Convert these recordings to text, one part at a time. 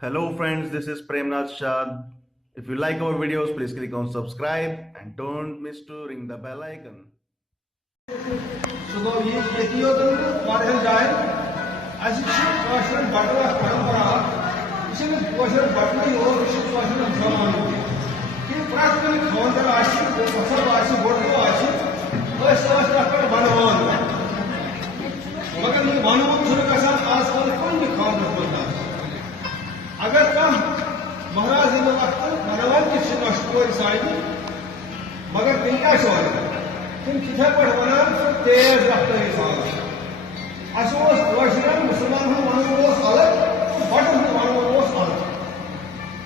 Hello friends, this is Premnath Shah. If you like our videos, please click on subscribe and don't miss to ring the bell icon. So ये वारहल जाए ऐसी question बटवा परंपरा इसमें question बटनी हो इसे question जवान कि प्राथमिक खंडर आशी फसल आशी बोर्ड आशी बस बस रखकर बनवान मगर ये बनवान शुरू का साथ आजकल कौन भी खंडर बोलता अगर कम महाराज ने वक्त बनवान की नष्ट साइड मगर दिन क्या शोर तुम किधर पर बना तेज रफ्तारी साल अशोक मुसलमान वन अलग बटन वन अलग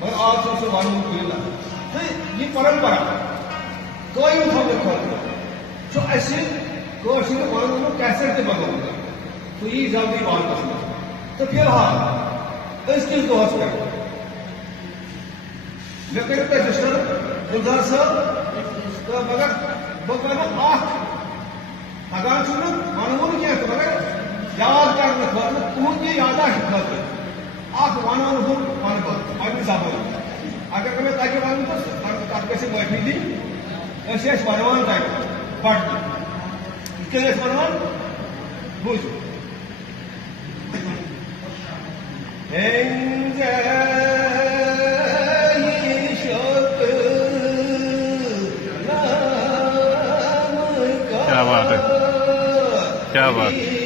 मगर आज से वन तो ये परंपरा कोई थोड़ा जो ऐसे वन कैसे बनो तो ये जल्दी बात करना तो फिलहाल इसके दोस्त मैं कहते रजिस्टर गुलजार साहब तो मगर बकाना हगान वनवन क्या मगर याद करने खुद तुहद ये यादाश्त खुद वनवन हूँ वन पम्मे जबान अगर मैं तक वन तो तक गई माफी दिन वनवान तक बट क्या वनवान बूझ क्या बात है, क्या बात है।